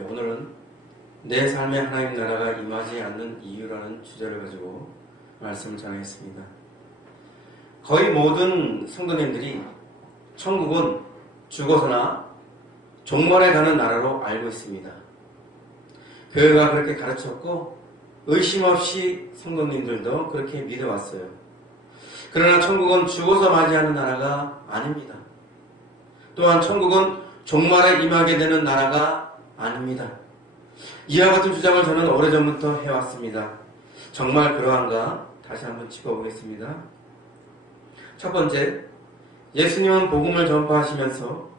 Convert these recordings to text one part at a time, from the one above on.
오늘은 내 삶에 하나님 나라가 임하지 않는 이유라는 주제를 가지고 말씀을 전하겠습니다. 거의 모든 성도님들이 천국은 죽어서나 종말에 가는 나라로 알고 있습니다. 교회가 그렇게 가르쳤고 의심 없이 성도님들도 그렇게 믿어왔어요. 그러나 천국은 죽어서 맞이하는 나라가 아닙니다. 또한 천국은 종말에 임하게 되는 나라가 아닙니다. 이와 같은 주장을 저는 오래전부터 해왔습니다. 정말 그러한가? 다시 한번 짚어보겠습니다. 첫 번째, 예수님은 복음을 전파하시면서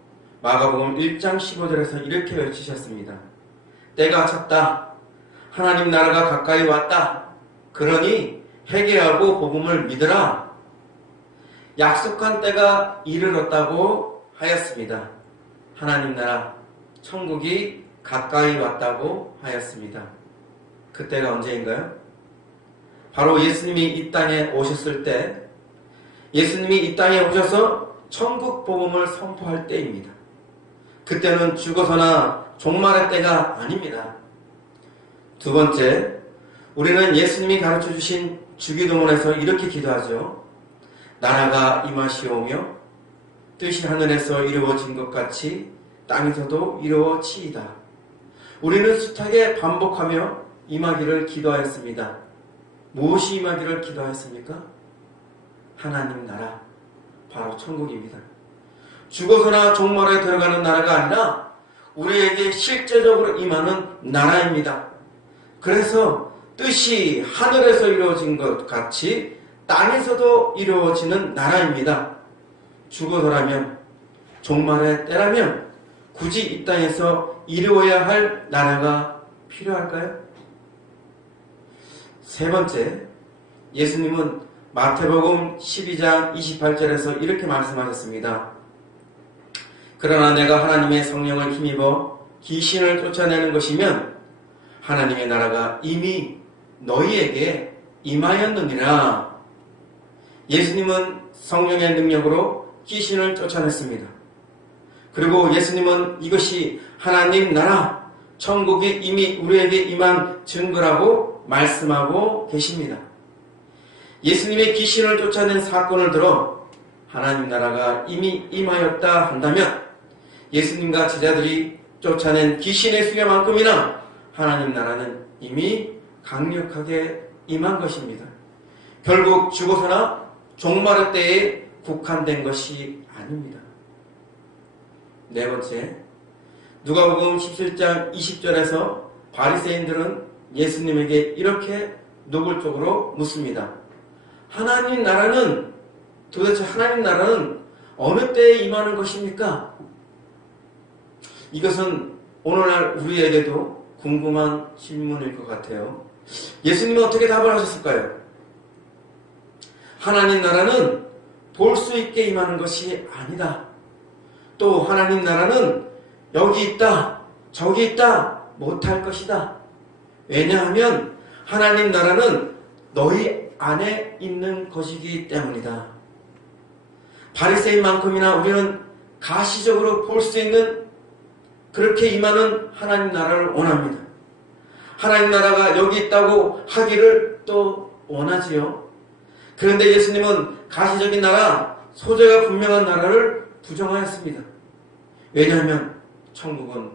마가복음 1장 15절에서 이렇게 외치셨습니다. 때가 찼다. 하나님 나라가 가까이 왔다. 그러니 회개하고 복음을 믿으라. 약속한 때가 이르렀다고 하였습니다. 하나님 나라, 천국이 가까이 왔다고 하였습니다. 그때가 언제인가요? 바로 예수님이 이 땅에 오셨을 때, 예수님이 이 땅에 오셔서 천국 복음을 선포할 때입니다. 그때는 죽어서나 종말의 때가 아닙니다. 두 번째, 우리는 예수님이 가르쳐 주신 주기도문에서 이렇게 기도하죠. 나라가 임하시오며 뜻이 하늘에서 이루어진 것 같이 땅에서도 이루어지이다. 우리는 숱하게 반복하며 임하기를 기도하였습니다. 무엇이 임하기를 기도하였습니까? 하나님 나라, 바로 천국입니다. 죽어서나 종말에 들어가는 나라가 아니라 우리에게 실제적으로 임하는 나라입니다. 그래서 뜻이 하늘에서 이루어진 것 같이 땅에서도 이루어지는 나라입니다. 죽어서라면, 종말의 때라면 굳이 이 땅에서 이루어야 할 나라가 필요할까요? 세 번째, 예수님은 마태복음 12장 28절에서 이렇게 말씀하셨습니다. 그러나 내가 하나님의 성령을 힘입어 귀신을 쫓아내는 것이면 하나님의 나라가 이미 너희에게 임하였느니라. 예수님은 성령의 능력으로 귀신을 쫓아냈습니다. 그리고 예수님은 이것이 하나님 나라, 천국이 이미 우리에게 임한 증거라고 말씀하고 계십니다. 예수님의 귀신을 쫓아낸 사건을 들어 하나님 나라가 이미 임하였다 한다면 예수님과 제자들이 쫓아낸 귀신의 수요만큼이나 하나님 나라는 이미 강력하게 임한 것입니다. 결국 죽어서나 종말의 때에 국한된 것이 아닙니다. 네 번째, 누가복음 17장 20절에서 바리새인들은 예수님에게 이렇게 노골적으로 묻습니다. 도대체 하나님 나라는 어느 때에 임하는 것입니까? 이것은 오늘날 우리에게도 궁금한 질문일 것 같아요. 예수님은 어떻게 답을 하셨을까요? 하나님 나라는 볼 수 있게 임하는 것이 아니다. 또 하나님 나라는 여기 있다, 저기 있다, 못할 것이다. 왜냐하면 하나님 나라는 너희 안에 있는 것이기 때문이다. 바리새인만큼이나 우리는 가시적으로 볼 수 있는 그렇게 임하는 하나님 나라를 원합니다. 하나님 나라가 여기 있다고 하기를 또 원하지요. 그런데 예수님은 가시적인 나라, 소재가 분명한 나라를 부정하였습니다. 왜냐하면 천국은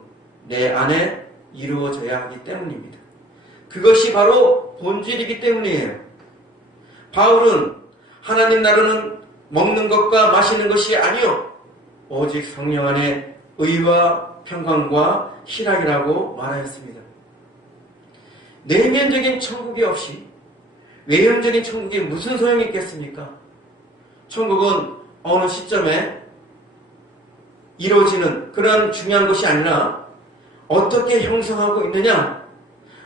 내 안에 이루어져야 하기 때문입니다. 그것이 바로 본질이기 때문이에요. 바울은 하나님 나라는 먹는 것과 마시는 것이 아니요 오직 성령 안에 의와 평강과 희락이라고 말하였습니다. 내면적인 천국이 없이 외형적인 천국이 무슨 소용이 있겠습니까? 천국은 어느 시점에 이루어지는 그런 중요한 것이 아니라 어떻게 형성하고 있느냐,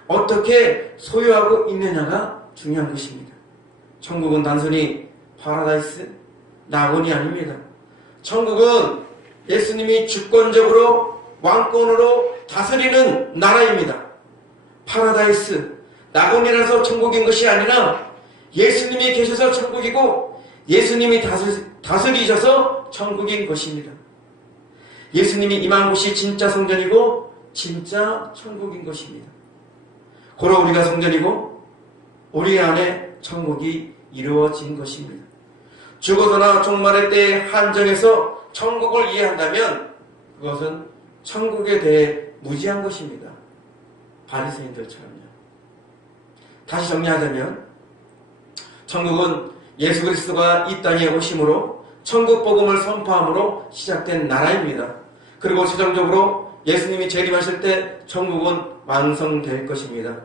어떻게 소유하고 있느냐가 중요한 것입니다. 천국은 단순히 파라다이스, 낙원이 아닙니다. 천국은 예수님이 주권적으로 왕권으로 다스리는 나라입니다. 파라다이스, 낙원이라서 천국인 것이 아니라 예수님이 계셔서 천국이고 예수님이 다스리셔서 천국인 것입니다. 예수님이 임한 곳이 진짜 성전이고 진짜 천국인 것입니다. 고로 우리가 성전이고 우리 안에 천국이 이루어진 것입니다. 죽어서나 종말의 때에 한정해서 천국을 이해한다면 그것은 천국에 대해 무지한 것입니다. 바리새인들처럼요. 다시 정리하자면 천국은 예수 그리스도가 이 땅에 오심으로 천국 복음을 선포함으로 시작된 나라입니다. 그리고 최종적으로 예수님이 재림하실 때 천국은 완성될 것입니다.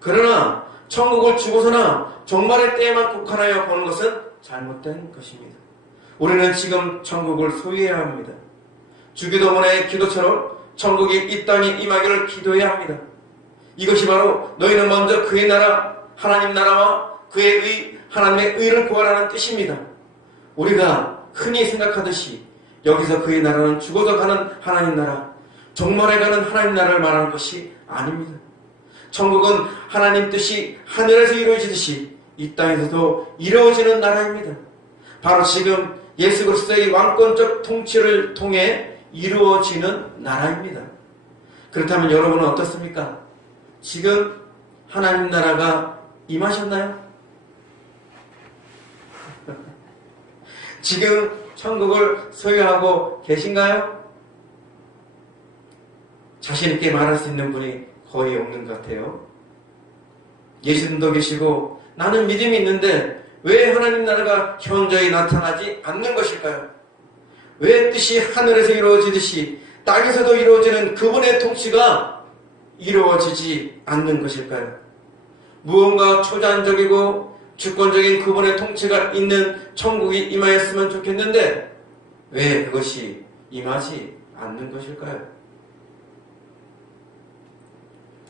그러나 천국을 죽어서나 종말의 때에만 국한하여 보는 것은 잘못된 것입니다. 우리는 지금 천국을 소유해야 합니다. 주기도문의 기도처럼 천국이 이 땅에 임하기를 기도해야 합니다. 이것이 바로 너희는 먼저 그의 나라, 하나님 나라와 그의 의, 하나님의 의를 구하라는 뜻입니다. 우리가 흔히 생각하듯이 여기서 그의 나라는 죽어서 가는 하나님 나라, 종말에 가는 하나님 나라를 말하는 것이 아닙니다. 천국은 하나님 뜻이 하늘에서 이루어지듯이 이 땅에서도 이루어지는 나라입니다. 바로 지금 예수 그리스도의 왕권적 통치를 통해 이루어지는 나라입니다. 그렇다면 여러분은 어떻습니까? 지금 하나님 나라가 임하셨나요? 지금 천국을 소유하고 계신가요? 자신 있게 말할 수 있는 분이 거의 없는 것 같아요. 예수님도 계시고 나는 믿음이 있는데 왜 하나님 나라가 현저히 나타나지 않는 것일까요? 왜 뜻이 하늘에서 이루어지듯이 땅에서도 이루어지는 그분의 통치가 이루어지지 않는 것일까요? 무언가 초자연적이고 주권적인 그분의 통치가 있는 천국이 임하였으면 좋겠는데 왜 그것이 임하지 않는 것일까요?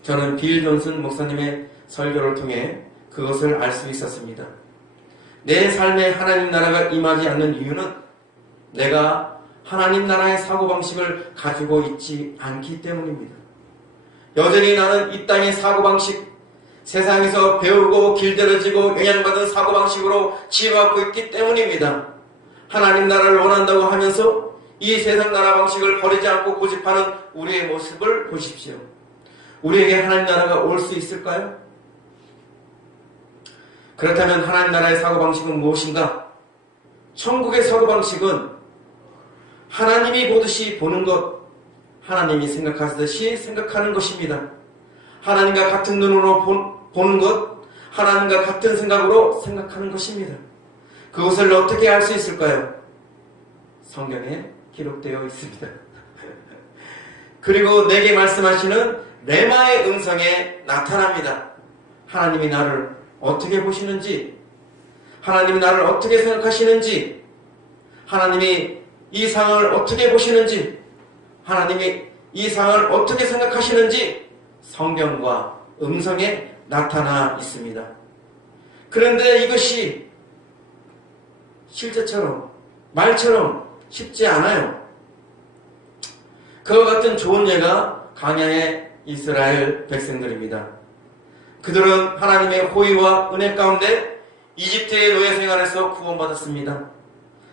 저는 빌 존슨 목사님의 설교를 통해 그것을 알 수 있었습니다. 내 삶에 하나님 나라가 임하지 않는 이유는 내가 하나님 나라의 사고방식을 가지고 있지 않기 때문입니다. 여전히 나는 이 땅의 사고방식, 세상에서 배우고 길들여지고 영향받은 사고방식으로 지어갖고 있기 때문입니다. 하나님 나라를 원한다고 하면서 이 세상 나라 방식을 버리지 않고 고집하는 우리의 모습을 보십시오. 우리에게 하나님 나라가 올 수 있을까요? 그렇다면 하나님 나라의 사고방식은 무엇인가? 천국의 사고방식은 하나님이 보듯이 보는 것, 하나님이 생각하듯이 생각하는 것입니다. 하나님과 같은 눈으로 보는 것, 하나님과 같은 생각으로 생각하는 것입니다. 그것을 어떻게 알 수 있을까요? 성경에 기록되어 있습니다. 그리고 내게 말씀하시는 레마의 음성에 나타납니다. 하나님이 나를 어떻게 보시는지, 하나님이 나를 어떻게 생각하시는지, 하나님이 이 상황을 어떻게 보시는지, 하나님이 이 상황을 어떻게 생각하시는지 성경과 음성에 나타나 있습니다. 그런데 이것이 실제처럼, 말처럼 쉽지 않아요. 그와 같은 좋은 예가 광야의 이스라엘 백성들입니다. 그들은 하나님의 호의와 은혜 가운데 이집트의 노예 생활에서 구원받았습니다.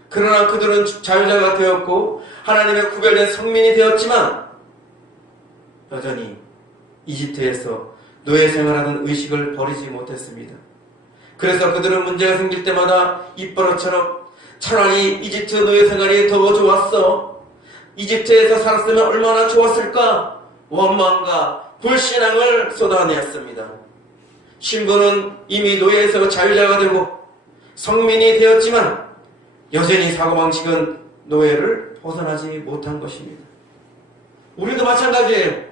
그러나 그들은 자유자가 되었고 하나님의 구별된 성민이 되었지만 여전히 이집트에서 노예 생활하는 의식을 버리지 못했습니다. 그래서 그들은 문제가 생길 때마다 입버릇처럼 차라리 이집트 노예 생활이 더 좋았어, 이집트에서 살았으면 얼마나 좋았을까, 원망과 불신앙을 쏟아내었습니다. 신부는 이미 노예에서 자유자가 되고 성민이 되었지만 여전히 사고방식은 노예를 벗어나지 못한 것입니다. 우리도 마찬가지예요.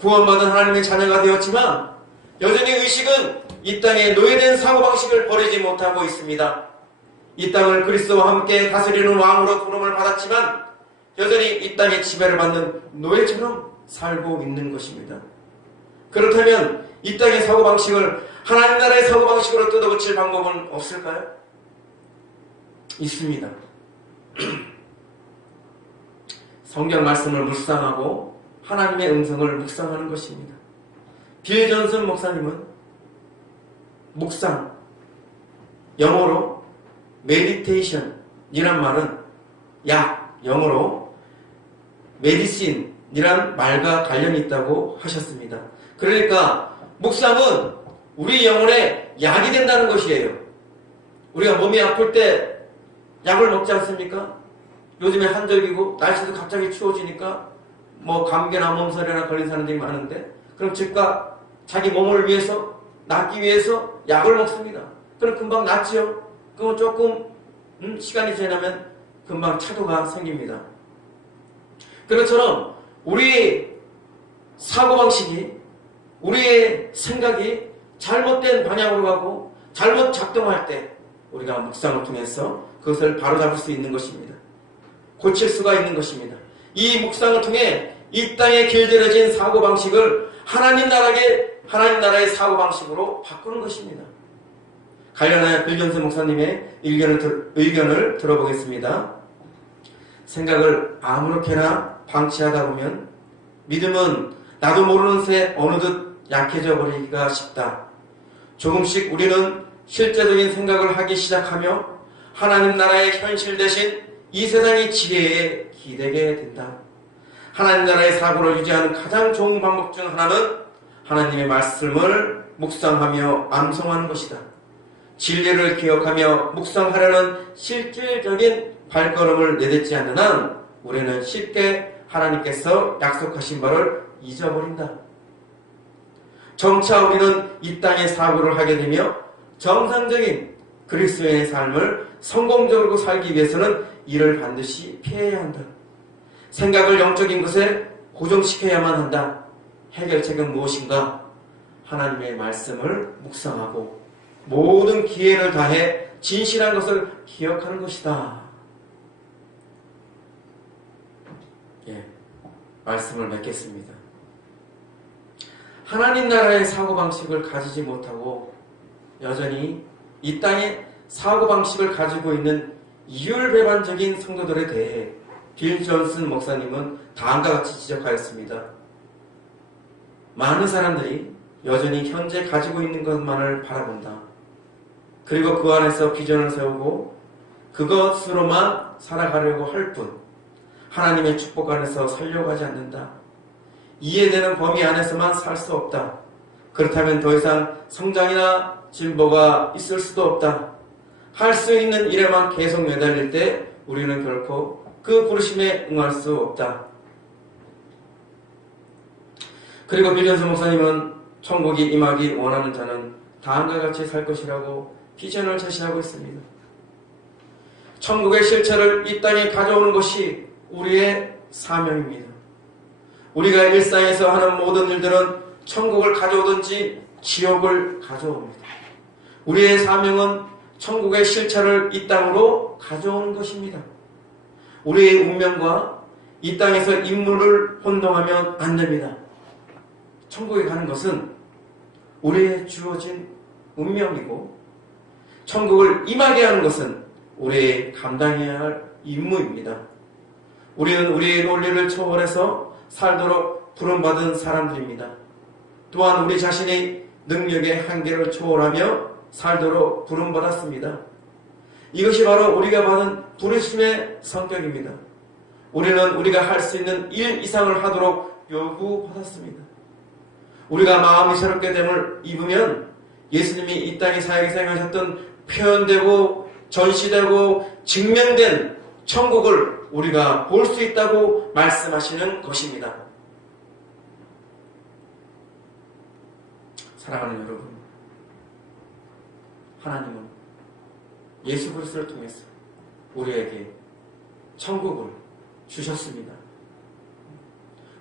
구원받은 하나님의 자녀가 되었지만 여전히 의식은 이 땅에 노예된 사고방식을 버리지 못하고 있습니다. 이 땅을 그리스도와 함께 다스리는 왕으로 부름을 받았지만 여전히 이 땅의 지배를 받는 노예처럼 살고 있는 것입니다. 그렇다면 이 땅의 사고방식을 하나님 나라의 사고방식으로 뜯어고칠 방법은 없을까요? 있습니다. 성경 말씀을 묵상하고 하나님의 음성을 묵상하는 것입니다. 빌 존슨 목사님은 묵상, 영어로 meditation 이란 말은 약, 영어로 medicine 이란 말과 관련이 있다고 하셨습니다. 그러니까 묵상은 우리 영혼의 약이 된다는 것이에요. 우리가 몸이 아플 때 약을 먹지 않습니까? 요즘에 한절기고 날씨도 갑자기 추워지니까 뭐 감기나 몸살이나 걸린 사람들이 많은데 그럼 즉각 자기 몸을 위해서 낫기 위해서 약을 먹습니다. 그럼 금방 낫지요. 그럼 조금 시간이 지나면 금방 차도가 생깁니다. 그것처럼 우리 사고방식이 우리의 생각이 잘못된 방향으로 가고 잘못 작동할 때 우리가 묵상을 통해서 그것을 바로잡을 수 있는 것입니다. 고칠 수가 있는 것입니다. 이 묵상을 통해 이 땅에 길들여진 사고방식을 하나님 나라의 사고방식으로 바꾸는 것입니다. 관련하여 빌존스 목사님의 의견을 들어보겠습니다. 생각을 아무렇게나 방치하다 보면 믿음은 나도 모르는 새 어느덧 약해져 버리기가 쉽다. 조금씩 우리는 실제적인 생각을 하기 시작하며 하나님 나라의 현실 대신 이 세상의 지혜에 기대게 된다. 하나님 나라의 사고를 유지하는 가장 좋은 방법 중 하나는 하나님의 말씀을 묵상하며 암송하는 것이다. 진리를 기억하며 묵상하려는 실질적인 발걸음을 내딛지 않는 한 우리는 쉽게 하나님께서 약속하신 바를 잊어버린다. 점차 우리는 이 땅의 사고를 하게 되며 정상적인 그리스도인의 삶을 성공적으로 살기 위해서는 이를 반드시 피해야 한다. 생각을 영적인 것에 고정시켜야만 한다. 해결책은 무엇인가? 하나님의 말씀을 묵상하고 모든 기회를 다해 진실한 것을 기억하는 것이다. 말씀을 맺겠습니다. 하나님 나라의 사고방식을 가지지 못하고 여전히 이 땅에 사고방식을 가지고 있는 이율배반적인 성도들에 대해 빌 존슨 목사님은 다음과 같이 지적하였습니다. 많은 사람들이 여전히 현재 가지고 있는 것만을 바라본다. 그리고 그 안에서 비전을 세우고 그것으로만 살아가려고 할 뿐 하나님의 축복 안에서 살려고 하지 않는다. 이해되는 범위 안에서만 살 수 없다. 그렇다면 더 이상 성장이나 진보가 있을 수도 없다. 할 수 있는 일에만 계속 매달릴 때 우리는 결코 그 부르심에 응할 수 없다. 그리고 빌존스 목사님은 천국이 임하기 원하는 자는 다음과 같이 살 것이라고 비전을 제시하고 있습니다. 천국의 실체를 이 땅에 가져오는 것이 우리의 사명입니다. 우리가 일상에서 하는 모든 일들은 천국을 가져오든지 지옥을 가져옵니다. 우리의 사명은 천국의 실체를 이 땅으로 가져오는 것입니다. 우리의 운명과 이 땅에서 임무를 혼동하면 안 됩니다. 천국에 가는 것은 우리의 주어진 운명이고 천국을 임하게 하는 것은 우리의 감당해야 할 임무입니다. 우리는 우리의 논리를 초월해서 살도록 부름받은 사람들입니다. 또한 우리 자신의 능력의 한계를 초월하며 살도록 부름받았습니다. 이것이 바로 우리가 받은 부르심의 성격입니다. 우리는 우리가 할 수 있는 일 이상을 하도록 요구받았습니다. 우리가 마음이 새롭게 됨을 입으면 예수님이 이 땅에 사역에 사용하셨던 표현되고 전시되고 증명된 천국을 우리가 볼 수 있다고 말씀하시는 것입니다. 사랑하는 여러분, 하나님은 예수 그리스도를 통해서 우리에게 천국을 주셨습니다.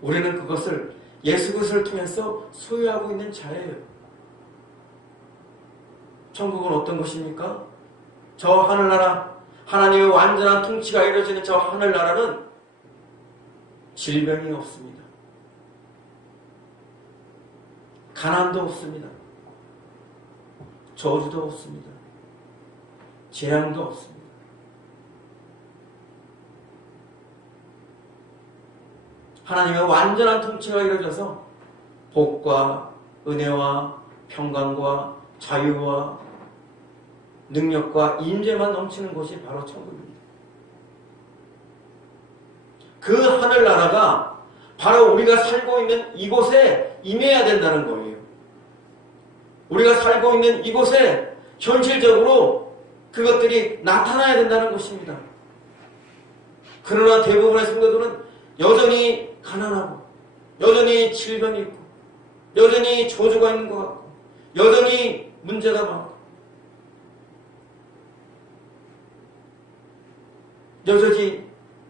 우리는 그것을 예수 그리스도를 통해서 소유하고 있는 자예요. 천국은 어떤 것입니까? 저 하늘나라, 하나님의 완전한 통치가 이루어지는 저 하늘나라는 질병이 없습니다. 가난도 없습니다. 저주도 없습니다. 재앙도 없습니다. 하나님의 완전한 통치가 이루어져서 복과 은혜와 평강과 자유와 능력과 임재만 넘치는 곳이 바로 천국입니다. 그 하늘나라가 바로 우리가 살고 있는 이곳에 임해야 된다는 거예요. 우리가 살고 있는 이곳에 현실적으로 그것들이 나타나야 된다는 것입니다. 그러나 대부분의 성도들은 여전히 가난하고 여전히 질병이 있고 여전히 저주가 있는 것 같고 여전히 문제가 많고 여전히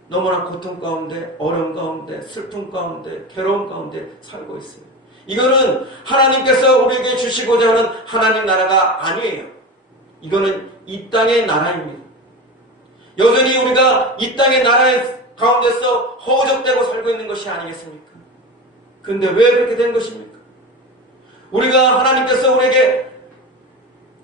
너무나 고통 가운데 어려움 가운데 슬픔 가운데 괴로움 가운데 살고 있어요. 이거는 하나님께서 우리에게 주시고자 하는 하나님 나라가 아니에요. 이거는 이 땅의 나라입니다. 여전히 우리가 이 땅의 나라의 가운데서 허우적대고 살고 있는 것이 아니겠습니까? 근데 왜 그렇게 된 것입니까? 우리가 하나님께서 우리에게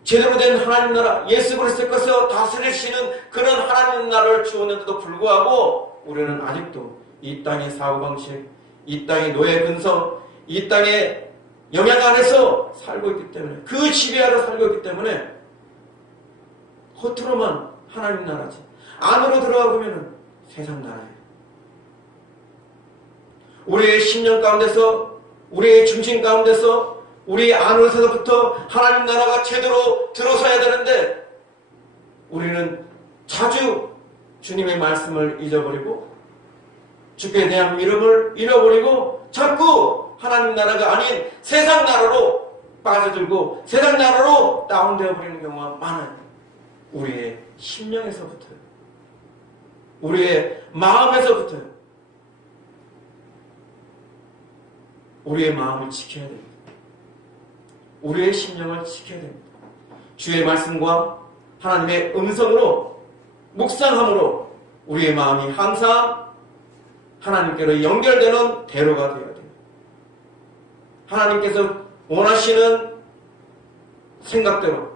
제대로 된 하나님 나라, 예수 그리스도께서 다스리시는 그런 하나님 나라를 주었는데도 불구하고 우리는 아직도 이 땅의 사고방식, 이 땅의 노예 근성, 이 땅의 영향 안에서 살고 있기 때문에 그 지배 아래 살고 있기 때문에 겉으로만 하나님 나라지 안으로 들어가 보면은 세상 나라예요. 우리의 심령 가운데서 우리의 중심 가운데서 우리 안으로서부터 하나님 나라가 제대로 들어서야 되는데 우리는 자주 주님의 말씀을 잊어버리고 주께 대한 믿음을 잃어버리고 자꾸 하나님 나라가 아닌 세상 나라로 빠져들고 세상 나라로 다운되어 버리는 경우가 많아요. 우리의 심령에서부터요. 우리의 마음에서부터요. 우리의 마음을 지켜야 됩니다. 우리의 심령을 지켜야 됩니다. 주의 말씀과 하나님의 음성으로 묵상함으로 우리의 마음이 항상 하나님께로 연결되는 대로가 되어야 돼요. 하나님께서 원하시는 생각대로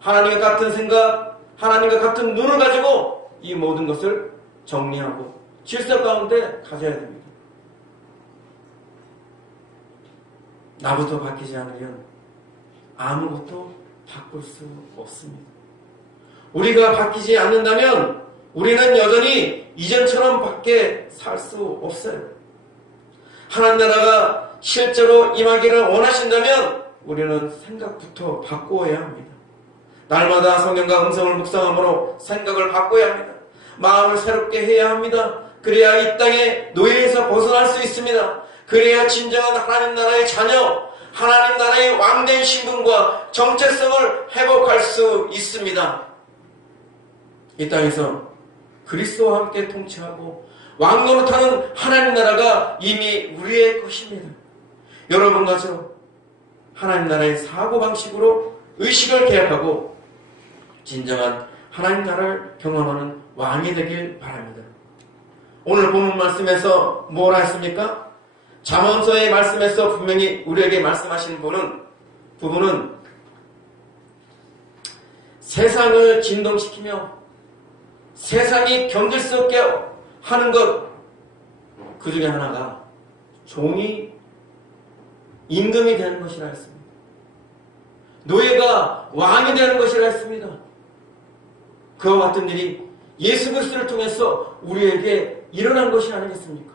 하나님과 같은 생각, 하나님과 같은 눈을 가지고 이 모든 것을 정리하고 질서 가운데 가져야 됩니다. 나부터 바뀌지 않으면 아무것도 바꿀 수 없습니다. 우리가 바뀌지 않는다면 우리는 여전히 이전처럼 밖에 살 수 없어요. 하나님 나라가 실제로 임하기를 원하신다면 우리는 생각부터 바꾸어야 합니다. 날마다 성경과 음성을 묵상함으로 생각을 바꿔야 합니다. 마음을 새롭게 해야 합니다. 그래야 이 땅의 노예에서 벗어날 수 있습니다. 그래야 진정한 하나님 나라의 자녀, 하나님 나라의 왕된 신분과 정체성을 회복할 수 있습니다. 이 땅에서 그리스도와 함께 통치하고 왕노릇하는 하나님 나라가 이미 우리의 것입니다. 여러분과 저 하나님 나라의 사고방식으로 의식을 개혁하고 진정한 하나님 나라를 경험하는 왕이 되길 바랍니다. 오늘 본문 말씀에서 뭐라 했습니까? 잠언서의 말씀에서 분명히 우리에게 말씀하신 부분은 세상을 진동시키며 세상이 견딜 수 없게 하는 것, 그 중에 하나가 종이 임금이 되는 것이라 했습니다. 노예가 왕이 되는 것이라 했습니다. 그와 같은 일이 예수 그리스도를 통해서 우리에게 일어난 것이 아니겠습니까?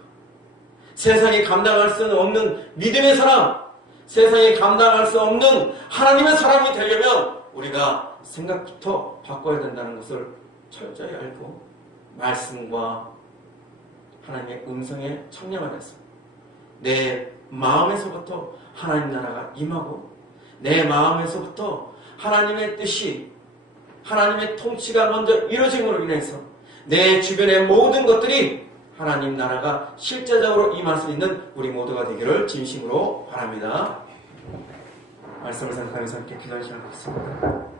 세상이 감당할 수 없는 믿음의 사람, 세상이 감당할 수 없는 하나님의 사람이 되려면 우리가 생각부터 바꿔야 된다는 것을 철저히 알고 말씀과 하나님의 음성에 청렴하겠습니다. 내 마음에서부터 하나님 나라가 임하고 내 마음에서부터 하나님의 뜻이 하나님의 통치가 먼저 이루어짐으로 인해서 내 주변의 모든 것들이 하나님 나라가 실제적으로 임할 수 있는 우리 모두가 되기를 진심으로 바랍니다. 말씀을 생각하면서 함께 기도하시겠습니다.